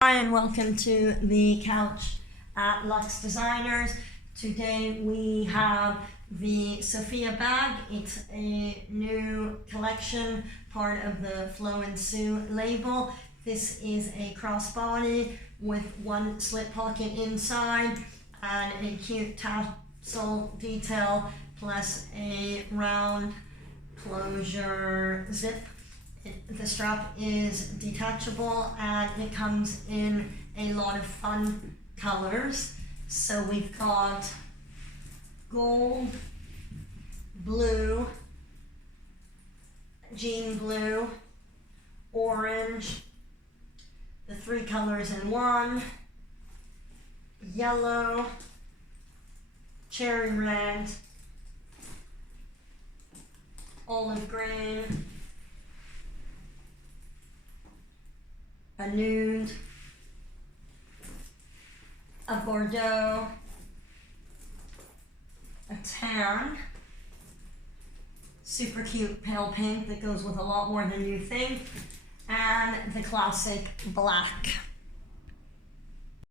Hi and welcome to the couch at Luxe Designers. Today we have the Sophia bag. It's a new collection, part of the Flo&Sue label. This is a crossbody with one slip pocket inside and a cute tassel detail plus a round closure zip. The strap is detachable and it comes in a lot of fun colors. So we've got gold, blue, jean blue, orange, the three colors in one, yellow, cherry red, olive green, a nude, a Bordeaux, a tan, super cute pale pink that goes with a lot more than you think, and the classic black.